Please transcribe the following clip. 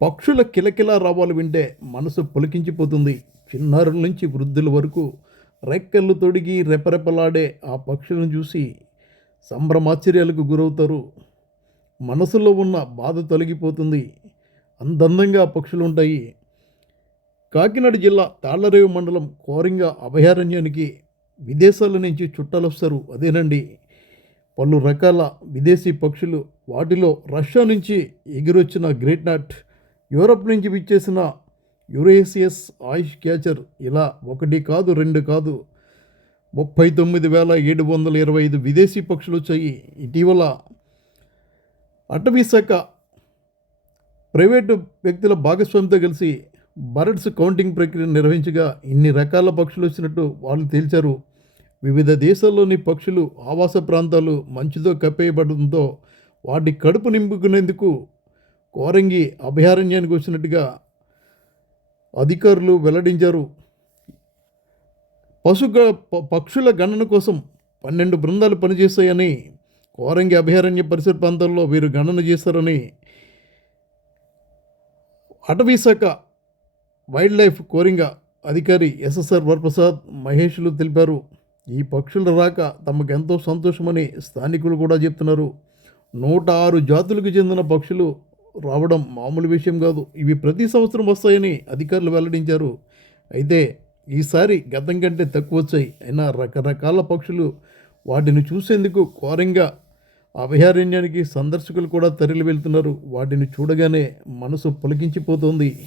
పక్షుల కిలకిలా రావాలు వింటే మనసు పులకించిపోతుంది. చిన్నారుల నుంచి వృద్ధుల వరకు రెక్కలు తొడిగి రెపరెపలాడే ఆ పక్షులను చూసి సంభ్రమాశ్చర్యాలకు గురవుతారు. మనసులో ఉన్న బాధ తొలగిపోతుంది. అందందంగా పక్షులు ఉంటాయి. కాకినాడ జిల్లా తాళ్ళరేవు మండలం కోరింగ అభయారణ్యానికి విదేశాల నుంచి చుట్టాలు వస్తారు అదేనండి పలు రకాల విదేశీ పక్షులు వాటిలో రష్యా నుంచి ఎగిరొచ్చిన గ్రేట్ నట్ యూరప్ నుంచి విచ్చేసిన యురేసియస్ ఆయిష్ క్యాచర్ ఇలా ఒకటి కాదు రెండు కాదు. ముప్పై తొమ్మిది వేల ఏడు వందల ఇరవై ఐదు విదేశీ పక్షులు వచ్చాయి. ఇటీవల అటవీ శాఖ ప్రైవేటు వ్యక్తుల భాగస్వామితో కలిసి బర్డ్స్ కౌంటింగ్ ప్రక్రియ నిర్వహించగా ఇన్ని రకాల పక్షులు వచ్చినట్టు వాళ్ళు తేల్చారు. వివిధ దేశాల్లోని పక్షులు ఆవాస ప్రాంతాలు మంచుతో కప్పేయబడడంతో వాటి కడుపు నింపుకునేందుకు కోరంగి అభయారణ్యానికి వచ్చినట్టుగా అధికారులు వెల్లడించారు. పశు ప- పక్షుల గణన కోసం పన్నెండు బృందాలు పనిచేస్తాయని కోరంగి అభయారణ్య పరిసర ప్రాంతాల్లో వీరు గణన చేస్తారని అటవీ శాఖ వైల్డ్ లైఫ్ కోరింగ అధికారి ఎస్ఎస్ఆర్ వరప్రసాద్ మహేష్లు తెలిపారు. ఈ పక్షుల రాక తమకు ఎంతో సంతోషమని స్థానికులు కూడా చెప్తున్నారు. నూట ఆరు జాతులకు చెందిన పక్షులు రావడం మామూలు విషయం కాదు. ఇవి ప్రతి సంవత్సరం వస్తాయని అధికారులు వెల్లడించారు. అయితే ఈసారి గతం కంటే తక్కువ వచ్చాయి. అయినా రకరకాల పక్షులు వాటిని చూసేందుకు కోరంగా అభయారణ్యానికి సందర్శకులు కూడా తరలి వెళ్తున్నారు వాటిని చూడగానే మనసు పులకించిపోతుంది.